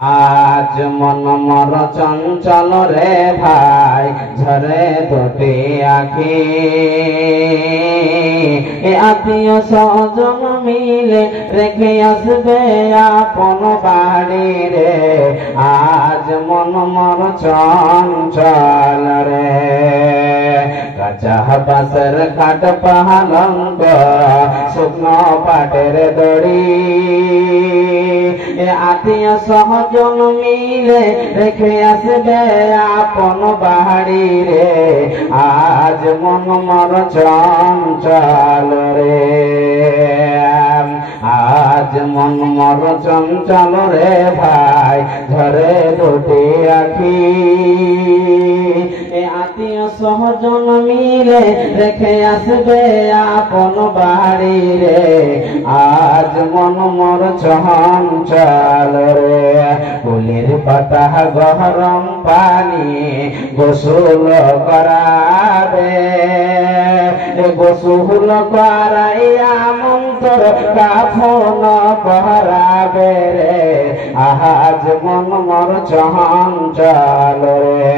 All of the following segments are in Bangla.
আজ মন মর চঞ্চল রে ভাই ঝরে দুটি আখি আত্মীয় স্বজন মিলে রেখে আসবে আপন বাড়ি রে। আজ মন মর চঞ্চল রে কাঁচা বাঁশের কাঠ পালঙ্ক শুকনো পাটের দড়ি আত্মীয় সহজন মিলে রেখে আসবে আপন বাড়ি রে। আজ মন মর চঞ্চল রে আজ মন মর চঞ্চল রে ভাই ঝরে দুটি আখি আত্মীয় সহজন মিলে রেখে আসবে আপন বাড়ি রে। আজ মন মর চঞ্চল রে ফুলের পাতা গরম পানি গোসল করাবে গোসল করাইয়া মন্ত্র কাফন পরাবে রে। আজ মন মর চঞ্চল রে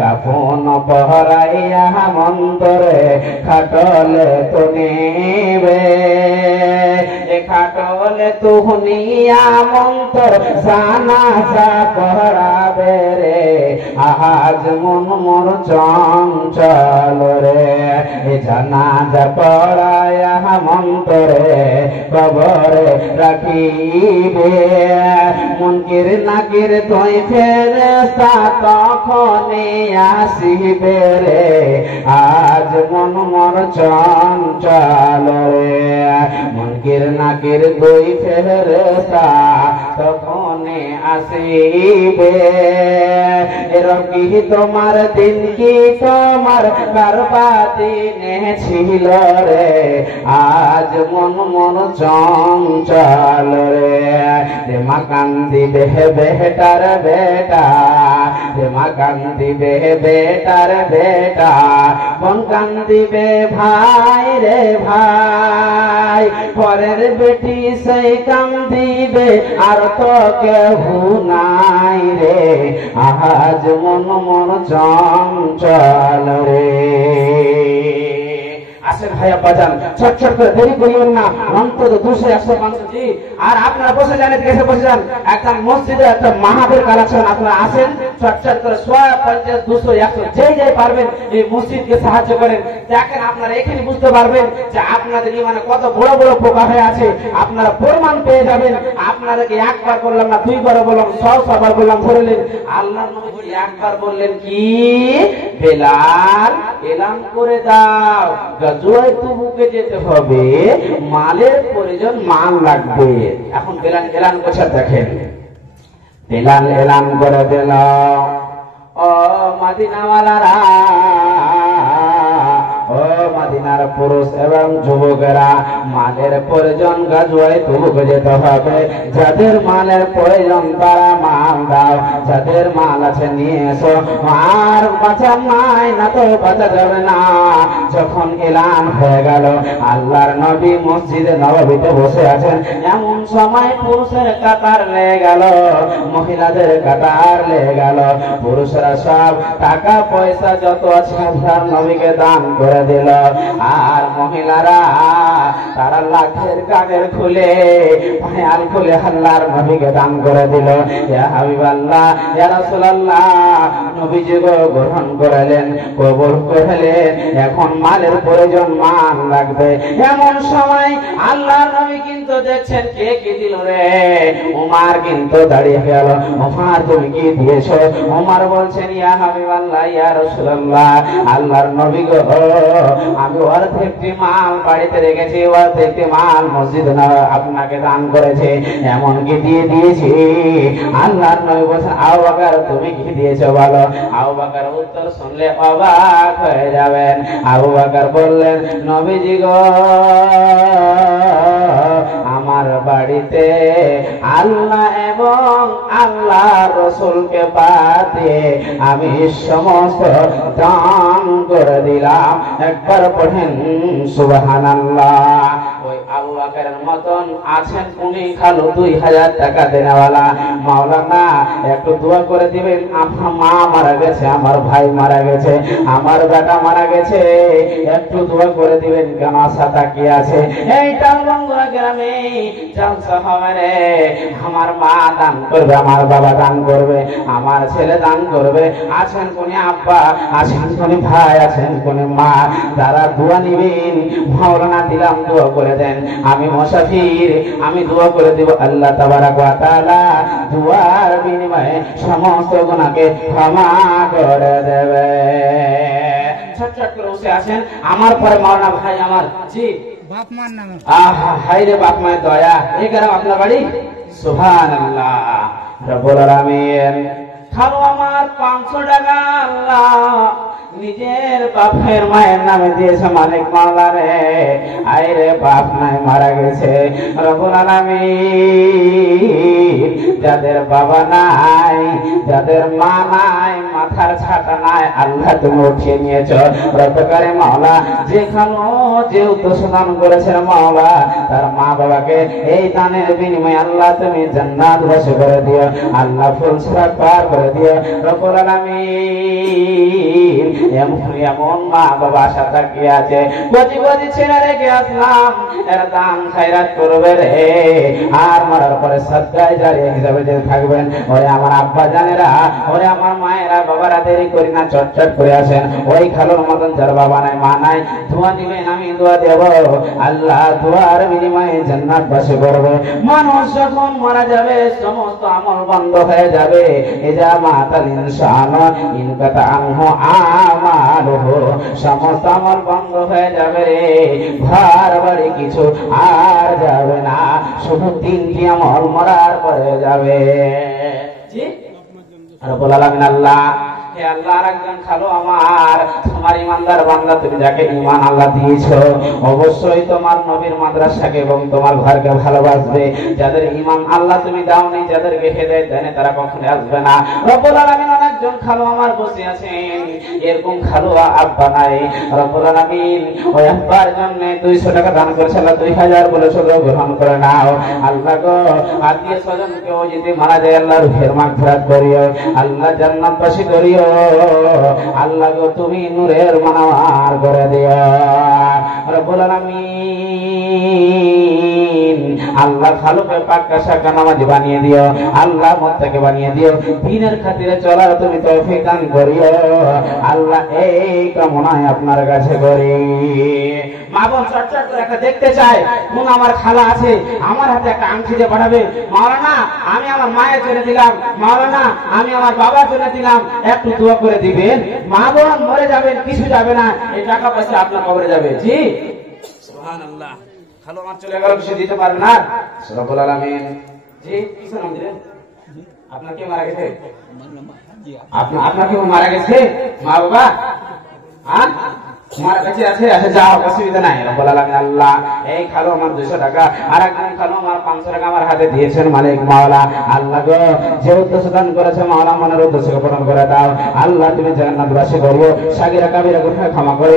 কাফন পরাইয়া মন্ত্রে খাটলে তো নেবে খাটলে তুহনিয়া মন্ত্র সানা সা পরাবে রে। আজ মন মর চঞ্চল রে জানাজা পড়ায়া মন্ত্রে কবরে রাখিবে মুনকির নাকির তুই ফেরেশতা তখনই আসিবে রে। আজ মন মর চঞ্চল রে মুনকির নাকির দুই ফেরেশতা তখনই আসিবে রকি তোমার দিন কি তোমার কারবা দিনে ছিল রে। আজ মন মন চঞ্চল রে মা কান্দিবে বেটার বেটা মা কান্দিবে বেটার বেটা মন কান্দিবে ভাই রে ভাই পরের বেটি সেই কান্দিবে আর তো কেহ নাই রে। আজ মন মন চঞ্চল রে। আসেন ভাইয়া বাজান ছোট ছোট করে দেরি করিবেন না অন্তত 200-150 জি আর আপনারা বসে যান এসে বসে যান একদম মসজিদে একটা মাহাবীর কালেকশন আপনারা আসেন ছোট ছোট করে 150-200-100 যেই পারবেন এই মসজিদকে সাহায্য করেন। দেখেন আপনারা এখানে বুঝতে পারবেন যে আপনাদের ইমানে কত বড় বড় পোকা হয়ে আছে আপনারা প্রমাণ পেয়ে যাবেন। আপনাদেরকে একবার বললাম না দুইবার বললাম 100বার বললাম ধরলেন আল্লাহর নবী একবার বললেন কি বেলাল এলান করে দাও গাজওয়ায়ে তাবুকে যেতে হবে মালের প্রয়োজন মাল লাগবে। এখন বেলাল এলান করছে দেখেন বেলাল এলান করে দিল ও মদিনাওয়ালারা ও মদিনার পুরুষ এবং যুবকেরা মালের প্রয়োজন গাজওয়ায়ে তাবুকে যেতে হবে যাদের মালের প্রয়োজন তারা মাল দাও যাদের মাল আছে নিয়ে এসো আর বাঁচা নাই না তো বাঁচা যাবে না। যখন এলান হয়ে গেল আল্লাহর নবী মসজিদে নববীতে বসে আছেন এমন সময় পুরুষের কাতার লেগে গেল মহিলাদের কাতার লেগে গেল পুরুষরা সব টাকা পয়সা যত আছে আল্লাহর নবীকে দান করে দিল আর মহিলারা তারা লাখের কানের খুলে পায়াল খুলে আল্লাহর নবীকে দান করে দিল। ইয়া হাবিবাল্লাহ ইয়া রাসূলুল্লাহ নবীজি গ্রহণ করলেন কবুল করলেন। এখন মালের প্রয়োজন মাল লাগবে এমন সময় আল্লাহর নবী কিন্তু দেখছেন কে কি দিল রে। ওমর কিন্তু দাঁড়িয়ে গেল ওমর তুমি কি দিয়েছো? ওমর বলছেন ইয়া হাবিবাল্লাহ ইয়া রাসূলুল্লাহ আল্লাহর নবী গো আমি অর্ধেকটি মাল বাড়িতে রেখেছি অর্ধেকটি মাল মসজিদে আপনাকে দান করেছে এমনকি দিয়ে দিয়েছি। আল্লাহর নবী বলছেন আবু বকর তুমি কি দিয়েছো বলো। আবু বকর উত্তর শুনলে অবাক হয়ে যাবেন। আবু বকর বললেন নবীজি গো আমার বাড়িতে আল্লাহ এবং আল্লাহ রসুলকে বাদ দিয়ে আমি সমস্ত দান করে দিলাম। একবার পড়েন সুবহানাল্লাহ। ওই আবু পাকের মতন আছেন উনি খালু 2000 টাকা দেনেওয়ালা। মাওলানা একটু দোয়া করে দিবেন, আমার মা মারা গেছে, আমার ভাই মারা গেছে, আমার বেটা মারা গেছে, একটু দোয়া করে দিবেন। কেন আশা তাকিয়ে আছে এই টালবঙ্গরা গ্রামে জলসা হবে রে। আমার মা দান করবে, আমার বাবা দান করবে, আমার ছেলে দান করবে, আছেন কোন আব্বা, আছেন কোন ভাই, আছেন কোন মা, তারা দোয়া নিবেন। মাওলানা দিলাম, দোয়া করে দেন। আমি মুসাফির, আমি দোয়া করে দিব। আল্লাহ তাবারাক ওয়া তাআলা দুয়ার বিনিময়ে সমস্ত গুনাহকে ক্ষমা করে দেবে। ছটছট করে বসে আছেন। আমার পরে মাওলানা ভাই আমার জি বাপ মার নামে আহা হায় রে বাপ মায়ের দয়া। এই গ্রাম আপনার বাড়ি? সুবহানাল্লাহ রব্বুল আলামিন। খালো আমার 500 টাকা আল্লাহ নিজের বাপের মায়ের নামে দিয়েছে মালিক মাওলা রে। আয় রে বাপ নাই মারা গেছে রব্বুল আলামিন। যাদের বাবা নাই, যাদের মা নাই, মাথার ছাতা নাই, আল্লাহ তুমি উঠিয়ে নিয়েছো রব্বকারে মাওলা। যে খালো যে উদ্দেশ্য দান করেছেন মাওলা, তার মা বাবাকে এই দানের বিনিময়ে আল্লাহ তুমি জান্নাত বাসী করে দিও, আল্লাহ ফুলসরা পার করে দিও রব্বুল আলামিন। এমন মা বাবা আশা তাকিয়ে আছে, গজি গজি ছেড়ে রেখে আসলাম, এর দান খায়রাত করবে রে, আর মরার পরে সদকায়ে জারিয়া হিসাবে যে থাকবেন। ওরে আমার আব্বা জানেরা, ওরে আমার মায়েরা, বাবারা দেরি করি না, চটচট করে আসেন। ওই খালোর মতন যার বাবা নাই মা নাই, দোয়া দিবেন, আমি দোয়া দেব, আল্লাহ দোয়ার বিনিময়ে জান্নাত বাসী করবে। মানুষ যখন মারা যাবে সমস্ত আমল বন্ধ হয়ে যাবে। এজা মাতাল ইনসান ইনকাতা আনহু আমালুহু, সমস্ত আমল বন্ধ হয়ে যাবে রে, ঘর বাড়ি কিছু আর যাবে না, শুধু 3টি আমল মরার পরে যাবে। জি রব্বুল আলামিন আল্লাহ, হে আল্লাহ রাখবেন খালো আমার, তোমার ইমানদার বান্দা, তুমি যাকে ঈমান আল্লাহ দিয়েছো অবশ্যই তোমার নবীর মাদ্রাসাকে এবং তোমার ঘরকে ভালোবাসবে। যাদের ঈমান আল্লাহ তুমি দাওনি, যাদেরকে হেদায়েত দেনে, তারা কখনো আসবে না রব্বুল আলামিন। অনেকজন খালো আমার বসে আছেন, এরকম খালো আব্বা নাই রব্বুল আলামিন। ওই আব্বার জন্য 200 টাকা দান করেছে আল্লাহ, 2000 বলে শুধু গ্রহণ করে নাও আল্লাহ গো। আত্মীয় স্বজন কেউ যদি মারা যায় আল্লাহ রুহের মাগফিরাত করিও, আল্লাহ জান্নাত বাসী করিও আল্লাহ গো, তুমি নূরের মানওয়ার করে দিও রব্বুল আলামিন। আল্লাহ খালুকে পাক্কা শাকা নামাজি বানিয়ে দিও, আল্লাহ মুত্তাকি বানিয়ে দিও, দ্বীনের খাতিরে চলার তুমি তৌফিক দান করিও আল্লাহ। এই কামনায় আপনার কাছে করি। মা বোন চটচট করে একটা দেখতে চাই কোন আমার খালা আছে, আমার হাতে একটা আংটি দিয়ে পাঠাবে। মাওলানা আমি আমার মায়ের জন্য দিলাম, মাওলানা আমি আমার বাবার জন্য দিলাম, একটু দোয়া করে দিবেন। মা বোন মরে যাবেন, কিছু যাবে না, এই টাকা পয়সা আপনার কবরে যাবে। জি সুবহানাল্লাহ। খালো আমার চলে গেল, কিছু দিতে পারবে না রব্বুল আলামিন। জি কিছু নাম দিলেন? আপনার কি মারা গেছে? আপনার কি মারা গেছে মা বাবা? হ্যাঁ মারা গেছে আছে, আচ্ছা যাও, অসুবিধা নাই রব্বুল আলামিন। আল্লাহ এই খালো আমার 200 টাকা, আর একজন খালো আমার 500 টাকা আমার হাতে দিয়েছেন মালিক মাওলা। আল্লাহ গো, যে উদ্দেশ্য দান করেছে মাওলা, মনের উদ্দেশ্যকে পূরণ করে দাও আল্লাহ, তুমি জান্নাত বাসী করিও, সাগিরা কাবিরা গুনাহ ক্ষমা করে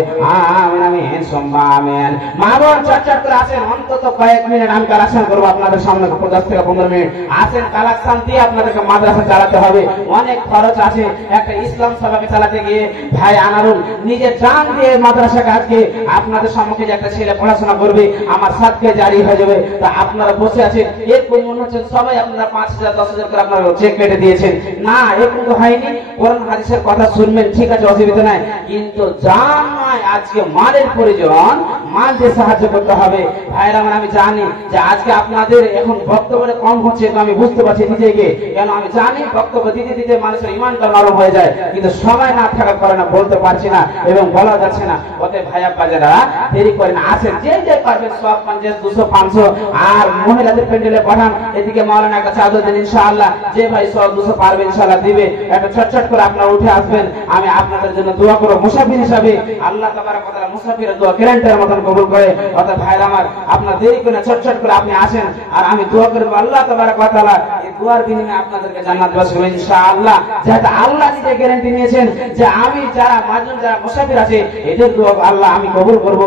আমিন আমিন সুম্মা আমিন। মা বোন চটচট করে আসেন, অন্তত কয়েক মিনিট আমি কালেকশন করবো আপনাদের সামনে, 10 থেকে 15 মিনিট আসেন, কালেকশন দিয়ে আপনাদেরকে মাদ্রাসা চালাতে হবে, অনেক খরচ আছে। একটা ইসলাম সভাকে চালাতে গিয়ে ভাই আনারুল নিজের জান দিয়ে মাদ্রাসা আজকে আপনাদের সম্মুখে যে একটা ছেলে পড়াশোনা করবে, আমার সাথে জারি হয়ে যাবে। তা আপনারা বসে আছেন, এরকম মনে হচ্ছে সবাই আপনারা 5000 10,000 করে আপনারা চেক কেটে দিয়েছেন। না, এরকম তো হয়নি। কোরআন হাদিসের কথা শুনবেন, ঠিক আছে, অসুবিধা নাই, কিন্তু জান নয়, আজকে মালের প্রয়োজন, মাল দিয়ে সাহায্য করতে হবে। ভাইরা আমার, আমি জানি যে আজকে আপনাদের এখন বক্তব্যটা কম হচ্ছে, তো আমি বুঝতে পারছি নিজেকে, কেন আমি জানি বক্তব্য দিতে দিতে মানুষের ইমানটা নরম হয়ে যায়, কিন্তু সময় না থাকার কারণে বলতে পারছি না এবং বলা যাচ্ছে না। ওতে ভাইয়া বাজারা দেরি করেন, আসেন, যে যে পারবেন সব 50 200 500, আর মহিলাদের প্যান্ডেলে পাঠান, এদিকে মাওলানা একটা চাদর দেন ইনশাআল্লাহ, যে ভাই 100 200 পারবে ইনশাআল্লাহ দিবে। একটা ছটছট করে আপনারা উঠে আসবেন, আমি আপনাদের জন্য দোয়া করব মুসাফির হিসাবে। আল্লাহ তাবারক ওয়া তাআলা মুসাফিরের দোয়া গ্যারান্টির মতন কবুল করে। অর্থাৎ ভাইরা আমার, আপনারা দেরি করে ছটছট করে আপনি আসেন, আর আমি দোয়া করব আল্লাহ তাবারক ওয়া তাআলা এই দোয়ার বিনিময়ে আপনাদেরকে জান্নাত বাসী করবেন ইনশাআল্লাহ। যেটা আল্লাহ নিজে গ্যারান্টি নিয়েছেন যে আমি যারা মাজলুম, যারা মুসাফির আছে, এদের দোয়া আল্লাহ আমি কবুল করব।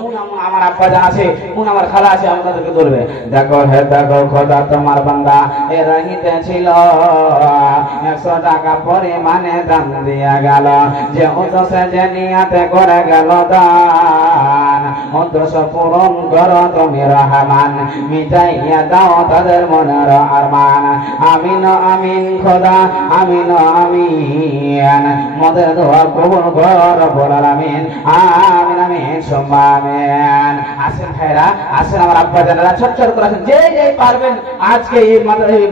কোন আমার আব্বা জান আছে, কোন আমার খালা আছে, আপনাদেরকে বলবে দেখো হে দেখো খোদা তোমার বান্দা এর রাহিতে ছিল 100 টাকা পরিমাণে দান দিয়া গেল, যে উদ্দেশ্যে যে নিয়াতে করে গেল দান, উদ্দেশ্য পূরণ করো তুমি রহমান, মিটাইয়া দাও তাদের মনের আরমান। আমিন আমিন খোদা আমিন আমিন, মদের দোয়া কবুল করো রব্বুল আলামিন। আমিন আমিন সুম্মা আমিন। আসেন ভাইরা, আসেন আমার আব্বা জানেরা, ছোট ছোট করে আসেন, যে যে পারবেন আজকে এই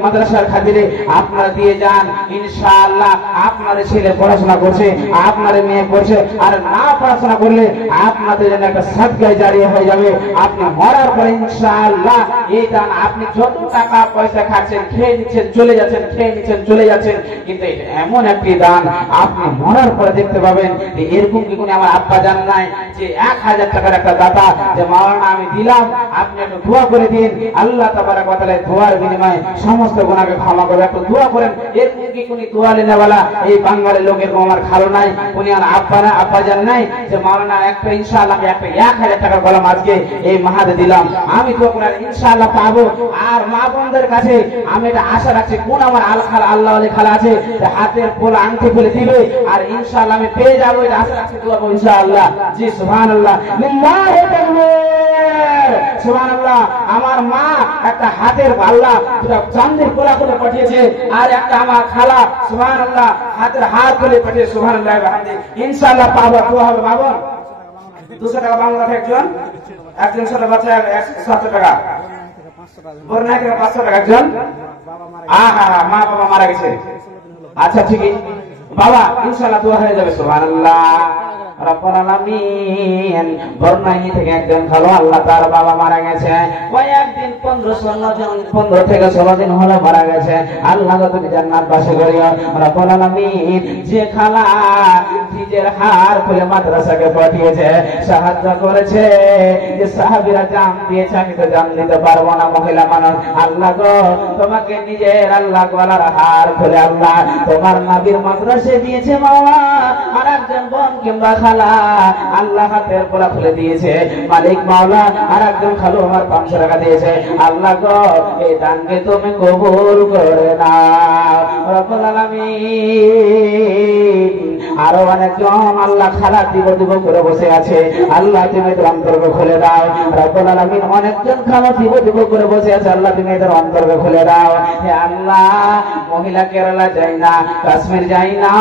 মাদ্রাসার খাতিরে আপনারা দিয়ে যান। ইনশাআল্লাহ আপনার ছেলে পড়াশোনা করছে, আপনার মেয়ে করছে, আর না পড়াশোনা করলে আপনাদের জন্য একটা সাদকায়ে জারিয়া হয়ে যাবে। আপনি মরার পরে ইনশাআল্লাহ এই দান, আপনি যত টাকা পয়সা খাচ্ছেন, খেয়ে নিচ্ছেন চলে যাচ্ছেন, খেয়ে নিচ্ছেন চলে যাচ্ছেন, কিন্তু এটা এমন একটি দান আপনি মরার পরে দেখতে পাবেন। এরকম কি কোনো আমার আব্বা জান নাই যে 1000 টাকার একটা দাতা, যে মাওলানা আমি দিলাম, আপনি একটু দোয়া করে দিন, আল্লাহ তাবারক ওয়া তাআলা দোয়ার বিনিময়ে সমস্ত গুনাহকে ক্ষমা করবে, একটু দোয়া করেন। এরকম কি কোনো দোয়া লেনেওয়ালা এই বাঙালি লোকের আমার খালো নাই, উনি আর আব্বা জান নাই যে মাওলানা একটা ইনশাআল্লাহ আমি একটা 1000 টাকার কলম আজকে এই মাহাদে দিলাম, আমি দোয়া করে ইনশাআল্লাহ পাবো। আর মা বোনদের কাছে আমি এটা আশা রাখছি, কোন আমার আল্লাহ আলী খালা আছে যে হাতের পোলা আংটি খুলে দিবে, আর ইনশাআল্লাহ আমি পেয়ে যাবো, এটা আশা রাখছি, দোয়া করব ইনশাআল্লাহ। জি সুবহানাল্লাহ, লিল্লাহি তাকবীর, সুবহানাল্লাহ। আমার মা একটা হাতের আল্লাহ চাঁদের পোলা করে পাঠিয়েছে, আর একটা আমার খালা সুবহানাল্লাহ হাতের হাত খুলে পাঠিয়েছে, সুবহানাল্লাহ ইনশাআল্লাহ পাবো, দোয়া হবে। বাবা 200 টাকা বাংলা একজন ছোট বাচ্চা 107 টাকা, বড় না 500 টাকা একজন। মা বাবা মারা গেছে, আচ্ছা ঠিকই বাবা, ইনশাআল্লাহ দোয়া হয়ে যাবে। সুবহানাল্লাহ রব্বুল আলামিন। বর্ণাই থেকে একজন ভালো আল্লাহ তার বাবা মারা গেছে, ওই একদিন 15 থেকে 16 দিন হলো মারা গেছে। আল্লাহ তুমি জান্নাতবাসী করিও রব্বুল আলামিন। যে খালা নিজের হার খুলে মাদ্রাসাকে পাঠিয়েছে, সাহায্য করেছে, যে সাহাবীরা জান দিয়েছে, আমি তো জান দিতে পারবো না, মহিলা মানুষ, আল্লাহ গো তোমাকে নিজের আল্লাহ গলার হার খুলে আল্লাহ তোমার নবীর মাদ্রাসে দিয়েছে মাওলা। আর একজন বোন কিংবা খালা আল্লাহ হাতের পোলা খুলে দিয়েছে মালিক মাওলা, আর একজন খালু আমার 500 টাকা দিয়েছে, আল্লাহ গো এই দানকে তুমি কবুল করে নাও রব্বুল আলামিন। আরো অনেকজন আল্লাহ খালা দিব করে বসে আছে, আল্লাহ তুমি এদের অন্তর্গ খুলে দাও রব্বুল আলামিন। অনেকজন খালা দিব করে বসে আছে, আল্লাহ তুমি এদের অন্তর্গ খুলে দাও। হে আল্লাহ, মহিলা কেরালা যায় না, কাশ্মীর যায় না,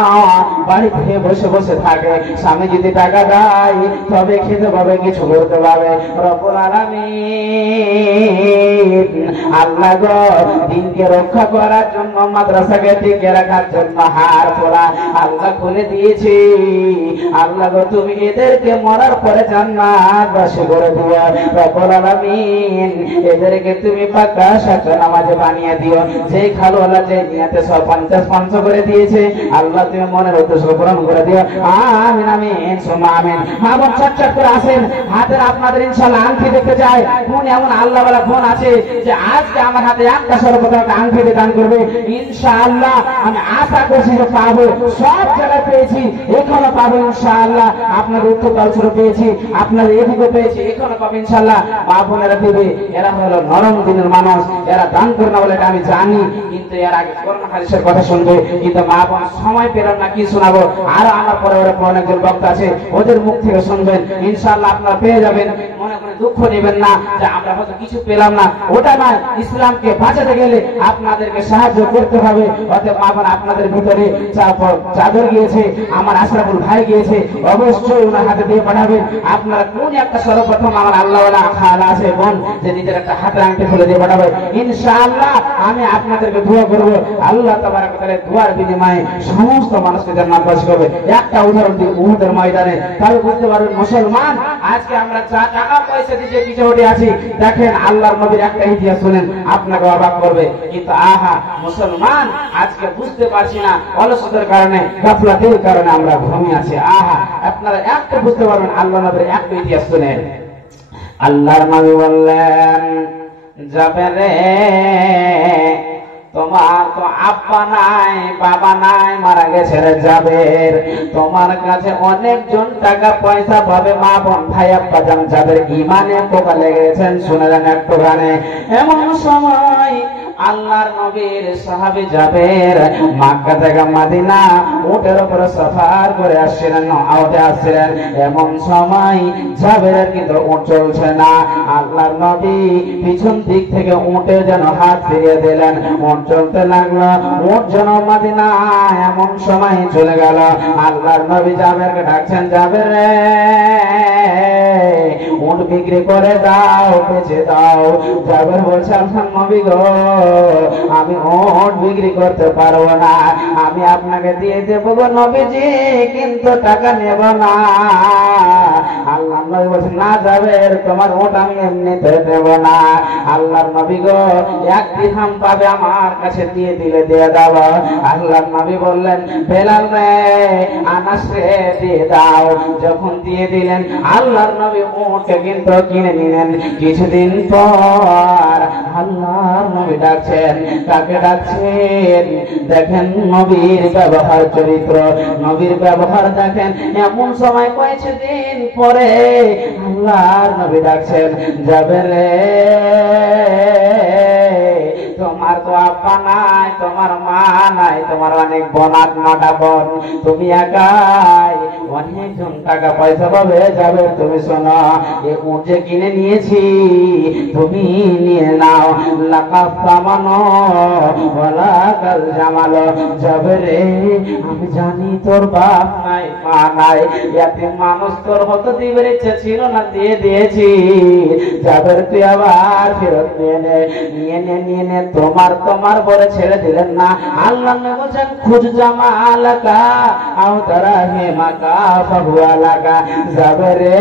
বাড়িতে বসে বসে থাকে, স্বামী যদি টাকা দেয় তবে খেতে পাবে, কিছু করতে পাবে রব্বুল আলামিন। আল্লাহ গো দিনকে রক্ষা করার জন্য, মাদ্রাসাকে টিকে রাখার জন্য হার পোলা আল্লাহ খুলে দিয়েছি, আল্লাহ গো তুমি এদেরকে মরার পরে জান্নাতবাসী করে দিও রব্বুল আলামিন। এদেরকে তুমি পাকা সাকা নামাজে বানিয়ে দিও, যেই খালো আল্লাহ যে নিয়াতে 50 করে দিয়েছে, আল্লাহ তুমি মনের উদ্দেশ্য পূরণ করে দিও। আমিন আমিন সুম্মা আমিন। মা বোন চটচট করে আসেন, হাতের আপনাদের ইনশাআল্লাহ আংটি দেখতে চাই। কোন এমন আল্লাহ ওয়ালা বোন আছে যে আজকে আমার হাতে একটা সর্বপ্রথম একটা আংটি দান করবে? ইনশাআল্লাহ আমি আশা করছি যে পাবো, সব জায়গায় পেয়েছি, এখনো পাবো ইনশাআল্লাহ। আপনাদের উত্তরকাল ছোট পেয়েছি, আপনাদের এদিকে পেয়েছি, এখনো পাবো ইনশাআল্লাহ। মা বোনেরা দেবে, এরা হলো নরম দিনের মানুষ, এরা দান করে না বলে এটা আমি জানি, কিন্তু এর আগে করোনা হাদিসের কথা শুনবে, কিন্তু মা বোন সময় পেলাম না, কি শোনাবো। আর আমার পরে অনেকজন বক্তা আছে, ওদের মুখ থেকে শুনবেন ইনশাআল্লাহ, আপনারা পেয়ে যাবেন। মনে করে দুঃখ নেবেন না যে আমরা হয়তো কিছু পেলাম না, ওটা নয়। ইসলামকে বাঁচাতে গেলে আপনাদেরকে সাহায্য করতে হবে। অতএব মা বোন আপনাদের ভিতরে চাদর গিয়েছে, আমার আশরাফুল ভাই গিয়েছে, অবশ্যই ওনার হাতে দিয়ে পাঠাবেন। আপনারা কোন একটা সর্বপ্রথম আমার আল্লাহ খালা আছে বোন, যে নিজের একটা হাতের আংটি খুলে দিয়ে পাঠাবে, ইনশাআল্লাহ আমি আপনাদেরকে দোয়া করবো। আল্লাহ তাবারক ওয়া তাআলা দোয়ার বিনিময়ে সমস্ত মানুষকে জান্নাতবাসী করবে। একটা উদাহরণ দিই, উহুদের ময়দানে, তাহলে বুঝতে পারবেন মুসলমান আজকে আমরা যা টাকা পয়সা দিয়ে পিছনে আছি। দেখেন আল্লাহর নবীর একটা ইতিহাস শুনেন, আপনাকে অবাক করবে। কিন্তু আহা, মুসলমান আজকে বুঝতে পারছি না, অলসতার কারণে, গাফলাতের কারণে আমরা ঘুমিয়ে আছি। আহা, আপনারা একটা বুঝতে পারবেন, আল্লাহ নবীর একটা ইতিহাস শুনেন। আল্লাহর নবী বললেন, যাবে রে তোমার তো আব্বা নাই, বাবা নাই, মারা গেছে রে জাবের। তোমার কাছে অনেকজন টাকা পয়সা পাবে, মা বোন ভাই আব্বা জান যাদের ইমানে পোকা লেগেছেন, শুনে যান একটু গানে। এমন সময় আল্লাহর নবীর সাহাবী জাবের মক্কা থেকে মদিনা উটের উপরে সফর করে আসছিলেন, নওয়াতে আসছিলেন। এমন সময় জাবেরের কিন্তু উট চলছে না। আল্লাহর নবী পিছন দিক থেকে উটে যেন হাত ফিরিয়ে দিলেন, উট চলতে লাগলো, উট যেন মদিনা এমন সময় চলে গেল। আল্লাহর নবী জাবেরকে ডাকছেন, জাবের রে উট বিক্রি করে দাও, বেচে দাও। জাবের বলছে, আল্লাহর নবী গো আমি উট বিক্রি করতে পারবো না, আমি আপনাকে দিয়ে দেবো গো নবীজি, কিন্তু টাকা নেব না। আল্লাহর নবী বলছেন, না জাবের তোমার উট আমি এমনিতে দেব না। আল্লাহর নবী গো 1 দিরহাম পাবে, আমার কাছে দিয়ে দিলে দিয়ে দাও। আল্লাহর নবী বললেন, বেলাল রে আনাস রে দিয়ে দাও। যখন দিয়ে দিলেন আল্লাহর নবী উটকে কিন্তু কিনে নিলেন। কিছুদিন পর আল্লাহর নবী ডাকছেন, কাকে ডাকছেন দেখেন, নবীর ব্যবহার চরিত্র, নবীর ব্যবহার দেখেন। এমন সময় কয়েকদিন পরে আল্লাহর নবী ডাকছেন, যাবে রে তোমার তো আব্বা নাই, তোমার মা নাই, তোমার অনেক বোন, 8-9টা বোন, তুমি একাই অনেকজন টাকা পয়সা পাবে। যাবে তুমি শোনো, এ উট যে কিনে নিয়েছি তুমি নিয়ে নাও, লাকাত সামানো ওয়ালা কাল জামালো। যাবে রে আমি জানি তোর বাপ নাই, মা নাই, ইয়াতিম মানুষ, তোর হতে দিবার ইচ্ছে ছিল না, দিয়ে দিয়েছি। যাবে তুই আবার ফেরত নিয়ে নে, নিয়ে নে, নিয়ে নে। তোমার বলে ছেড়ে দিলেন না। আল্লাহ নবী বলেন, খুজ জামালাকা আও তারাহিমাকা ফাহুয়া লাকা। যাবে রে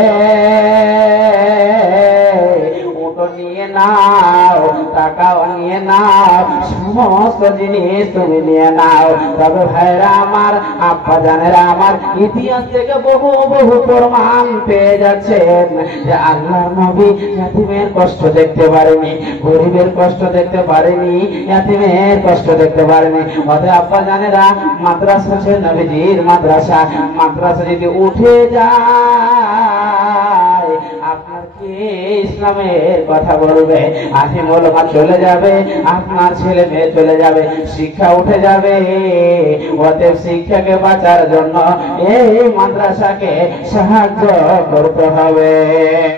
উট নিয়ে নাও, টাকাও নিয়ে নাও, সমস্ত জিনিস তুমি নিয়ে নাও। তবে ভাইরা আমার, আব্বা জানেরা আমার, ইতিহাস থেকে বহু বহু প্রমাণ পেয়ে যাচ্ছেন যে আল্লাহর নবী ইয়াতিমের কষ্ট দেখতে পারেনি, গরিবের কষ্ট দেখতে পারেনি, ইয়াতিমের কষ্ট দেখতে পারেনি। অতএব আব্বা জানেরা, মাদ্রাসা আছে নবীজির মাদ্রাসা, মাদ্রাসা যদি উঠে যায় আপনার কি ইসলামের কথা বলবে? আলিম ওলামা চলে যাবে, আপনার ছেলে মেয়ে চলে যাবে, শিক্ষা উঠে যাবে। অতএব শিক্ষাকে বাঁচার জন্য এই মাদ্রাসাকে সাহায্য করতে হবে।